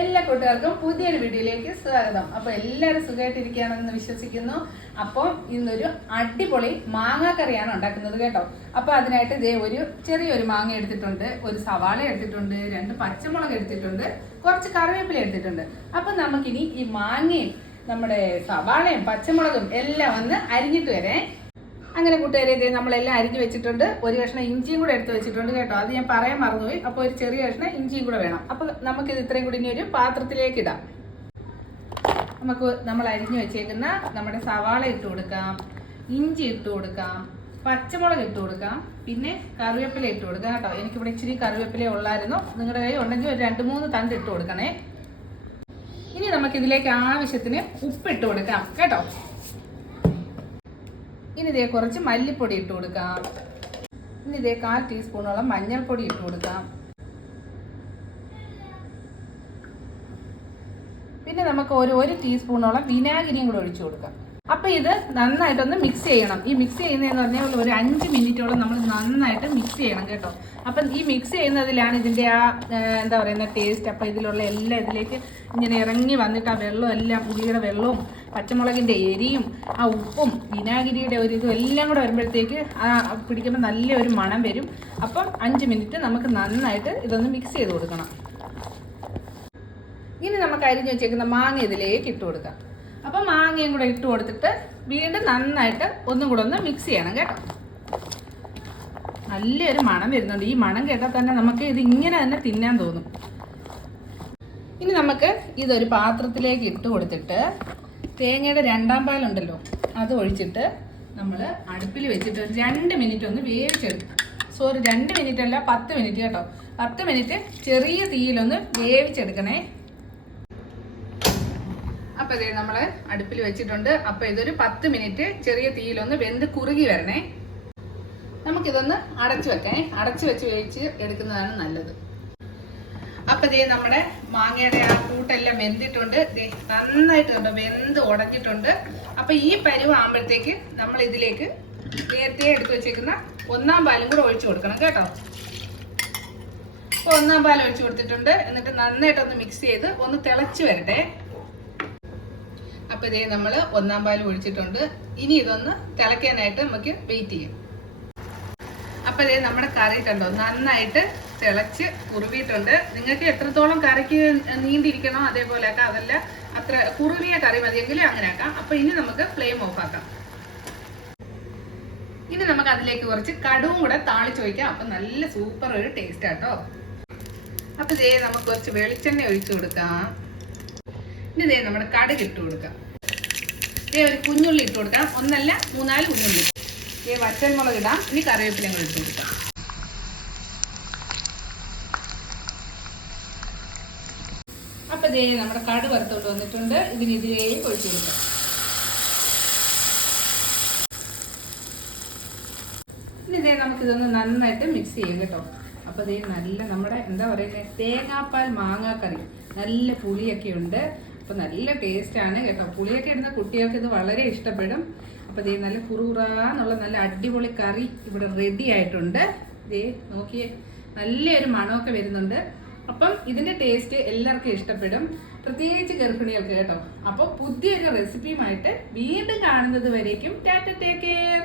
എല്ലാ കൂട്ടുകാർക്കും പുതിയൊരു വീഡിയോയിലേക്ക് സ്വാഗതം. അപ്പൊ എല്ലാവരും സുഖമായിട്ടിരിക്കുകയാണെന്ന് വിശ്വസിക്കുന്നു. അപ്പം ഇന്നൊരു അടിപൊളി മാങ്ങാക്കറിയാണ് ഉണ്ടാക്കുന്നത് കേട്ടോ. അപ്പൊ അതിനായിട്ട് ഇതേ ഒരു ചെറിയൊരു മാങ്ങ എടുത്തിട്ടുണ്ട് ഒരു സവാള എടുത്തിട്ടുണ്ട് രണ്ട് പച്ചമുളക് എടുത്തിട്ടുണ്ട് കുറച്ച് കറിവേപ്പില എടുത്തിട്ടുണ്ട്. അപ്പൊ നമുക്കിനി ഈ മാങ്ങയും നമ്മുടെ സവാളയും പച്ചമുളകും എല്ലാം ഒന്ന് അരിഞ്ഞിട്ട് വരേ. അങ്ങനെ കൂട്ടുകാരെ ഇത് നമ്മളെല്ലാം അരിഞ്ഞു വെച്ചിട്ടുണ്ട്. ഒരു കഷ്ണം ഇഞ്ചിയും കൂടെ എടുത്ത് വെച്ചിട്ടുണ്ട് കേട്ടോ. അത് ഞാൻ പറയാൻ മറന്നുപോയി. അപ്പോൾ ഒരു ചെറിയ കഷ്ണം ഇഞ്ചിയും കൂടെ വേണം. അപ്പോൾ നമുക്കിത് ഇത്രയും കൂടി ഇനി ഒരു പാത്രത്തിലേക്ക് ഇടാം. നമുക്ക് നമ്മൾ അരിഞ്ഞു വെച്ചേക്കുന്ന നമ്മുടെ സവാള ഇട്ട് കൊടുക്കാം. ഇഞ്ചി ഇട്ട് കൊടുക്കാം. പച്ചമുളക് ഇട്ട് കൊടുക്കാം. പിന്നെ കറിവേപ്പില ഇട്ട് കൊടുക്കാം കേട്ടോ. എനിക്കിവിടെ ഇച്ചിരി കറിവേപ്പില ഉള്ളായിരുന്നു. നിങ്ങളുടെ കയ്യിൽ ഉണ്ടെങ്കിൽ ഒരു രണ്ട് മൂന്ന് തണ്ട് ഇട്ട് കൊടുക്കണേ. ഇനി നമുക്കിതിലേക്ക് ആവശ്യത്തിന് ഉപ്പിട്ട് കൊടുക്കാം കേട്ടോ. ഇനി ഇതേ കുറച്ച് മല്ലിപ്പൊടി ഇട്ട് കൊടുക്കാം. ഇനി ഇതേ കാൽ ടീസ്പൂണോളം മഞ്ഞൾപ്പൊടി ഇട്ട് കൊടുക്കാം. പിന്നെ നമുക്ക് ഒരു ഒരു ടീസ്പൂണോളം വിനാഗിരിയും കൂടെ ഒഴിച്ചു കൊടുക്കാം. അപ്പൊ ഇത് നന്നായിട്ടൊന്ന് മിക്സ് ചെയ്യണം. ഈ മിക്സ് ചെയ്യുന്നതെന്ന് പറഞ്ഞാൽ ഒരു അഞ്ച് മിനിറ്റോളം നമ്മൾ നന്നായിട്ട് മിക്സ് ചെയ്യണം കേട്ടോ. അപ്പം ഈ മിക്സ് ചെയ്യുന്നതിലാണ് ഇതിന്റെ ആ എന്താ പറയുന്ന ടേസ്റ്റ് അപ്പൊ ഇതിലുള്ള എല്ലാം ഇതിലേക്ക് ഇങ്ങനെ ഇറങ്ങി വന്നിട്ട് ആ വെള്ളം എല്ലാം ഉള്ളിയുടെ വെള്ളവും പച്ചമുളകിന്റെ എരിയും ആ ഉപ്പും വിനാഗിരിയുടെ ഒരു ഇതും എല്ലാം കൂടെ വരുമ്പോഴത്തേക്ക് ആ പിടിക്കുമ്പോൾ നല്ലൊരു മണം വരും. അപ്പം അഞ്ച് മിനിറ്റ് നമുക്ക് നന്നായിട്ട് ഇതൊന്ന് മിക്സ് ചെയ്ത് കൊടുക്കണം. ഇനി നമുക്ക് അരിഞ്ഞ് വെച്ചേക്കുന്ന മാങ്ങ ഇതിലേക്ക് ഇട്ട് കൊടുക്കാം. അപ്പം മാങ്ങയും കൂടെ ഇട്ട് കൊടുത്തിട്ട് വീണ്ടും നന്നായിട്ട് ഒന്നും കൂടെ ഒന്ന് മിക്സ് ചെയ്യണം കേട്ടോ. നല്ലൊരു മണം വരുന്നുണ്ട്. ഈ മണം കേട്ടാൽ തന്നെ നമുക്ക് ഇത് ഇങ്ങനെ തന്നെ തിന്നാൻ തോന്നും. ഇനി നമുക്ക് ഇതൊരു പാത്രത്തിലേക്ക് ഇട്ട് കൊടുത്തിട്ട് തേങ്ങയുടെ രണ്ടാം പാലുണ്ടല്ലോ അത് ഒഴിച്ചിട്ട് നമ്മൾ അടുപ്പിൽ വെച്ചിട്ട് ഒരു രണ്ട് മിനിറ്റ് ഒന്ന് വേവിച്ചെടുക്കും. സോറി രണ്ട് മിനിറ്റ് അല്ല പത്ത് മിനിറ്റ് കേട്ടോ. പത്ത് മിനിറ്റ് ചെറിയ തീയിലൊന്ന് വേവിച്ചെടുക്കണേ. അപ്പൊ ഇതേ നമ്മൾ അടുപ്പിൽ വെച്ചിട്ടുണ്ട്. അപ്പൊ ഇതൊരു പത്ത് മിനിറ്റ് ചെറിയ തീയിലൊന്ന് വെന്ത് കുറുകി വരണേ. നമുക്കിതൊന്ന് അടച്ചു വെക്കേ അടച്ചു വെച്ച് വേവിച്ച് എടുക്കുന്നതാണ് നല്ലത്. അപ്പൊ ദേ നമ്മുടെ മാങ്ങയുടെ ആ കൂട്ടെല്ലാം വെന്തിട്ടുണ്ട്. ദേ നന്നായിട്ട് കണ്ടോ വെന്ത് ഉടഞ്ഞിട്ടുണ്ട്. അപ്പൊ ഈ പരിവ് ആകുമ്പോഴത്തേക്ക് നമ്മൾ ഇതിലേക്ക് നേരത്തെ എടുത്തു വെച്ചേക്കുന്ന ഒന്നാം പാലും കൂടെ ഒഴിച്ചു കൊടുക്കണം കേട്ടോ. ഇപ്പൊ ഒന്നാം പാൽ ഒഴിച്ചു കൊടുത്തിട്ടുണ്ട്. എന്നിട്ട് നന്നായിട്ടൊന്ന് മിക്സ് ചെയ്ത് ഒന്ന് തിളച്ച് വരട്ടെ. അപ്പൊ ഇതേ നമ്മൾ ഒന്നാം പാൽ ഒഴിച്ചിട്ടുണ്ട്. ഇനി ഇതൊന്ന് തിളയ്ക്കാനായിട്ട് നമുക്ക് വെയിറ്റ് ചെയ്യും. അപ്പോൾ ഇതേ നമ്മുടെ കറി കണ്ടോ? നന്നായിട്ട് തിളച്ച് കുറുവിയിട്ടുണ്ട്. നിങ്ങൾക്ക് എത്രത്തോളം കറിക്ക് നീണ്ടിരിക്കണോ അതേപോലെ ആക്കാം അതല്ല അത്ര കുറുവിയ കറി മതിയെങ്കിൽ അങ്ങനെ ആക്കാം അപ്പോൾ ഇനി നമുക്ക് ഫ്ലെയിം ഓഫ് ആക്കാം. ഇനി നമുക്ക് അതിലേക്ക് കുറച്ച് കടുവും കൂടെ താളിച്ച് വയ്ക്കാം അപ്പൊ നല്ല സൂപ്പർ ഒരു ടേസ്റ്റ് ആട്ടോ. അപ്പൊ ഇതേ നമുക്ക് കുറച്ച് വെളിച്ചെണ്ണ ഒഴിച്ചു കൊടുക്കാം. ഇനി ഇതേ നമ്മുടെ കടുക് ഇട്ട് കൊടുക്കാം. ഇതേ ഒരു കുഞ്ഞുള്ളി ഇട്ട് കൊടുക്കണം ഒന്നല്ല മൂന്നാൽ കുഞ്ഞുള്ളി. ഇതേ വറ്റൽമുളക് ഇടാം. ഇനി കറിവേപ്പിലയും കൂടെ ഇട്ട് കൊടുക്കാം. അപ്പൊ ഇതേ നമ്മുടെ കട് വറുത്തോട്ട് വന്നിട്ടുണ്ട്. ഇതിന് ഇതിലേക്ക് ഒഴിച്ചു കൊടുക്കാം. നമുക്കിതൊന്ന് നന്നായിട്ട് മിക്സ് ചെയ്യാം കേട്ടോ. അപ്പൊ ഇതേ നല്ല നമ്മുടെ എന്താ പറയുന്നത് തേങ്ങാപ്പാൽ മാങ്ങാക്കറി നല്ല പുളിയൊക്കെ ഉണ്ട്. അപ്പൊ നല്ല ടേസ്റ്റ് ആണ് കേട്ടോ. പുളിയൊക്കെ ഇടുന്ന കുട്ടികൾക്ക് ഇത് വളരെ ഇഷ്ടപ്പെടും. അപ്പൊ ദേ നല്ല കുറുറാന്നുള്ള നല്ല അടിപൊളി കറി ഇവിടെ റെഡി ആയിട്ടുണ്ട്. ദേ നോക്കിയേ നല്ലൊരു മണമൊക്കെ വരുന്നുണ്ട്. അപ്പം ഇതിന്റെ ടേസ്റ്റ് എല്ലാവർക്കും ഇഷ്ടപ്പെടും. പ്രത്യേകിച്ച് ഗർഭിണികൾക്ക് കേട്ടോ. അപ്പോൾ പുതിയൊരു റെസിപ്പിയുമായിട്ട് വീണ്ടും കാണുന്നത് വരേക്കും. Tata take care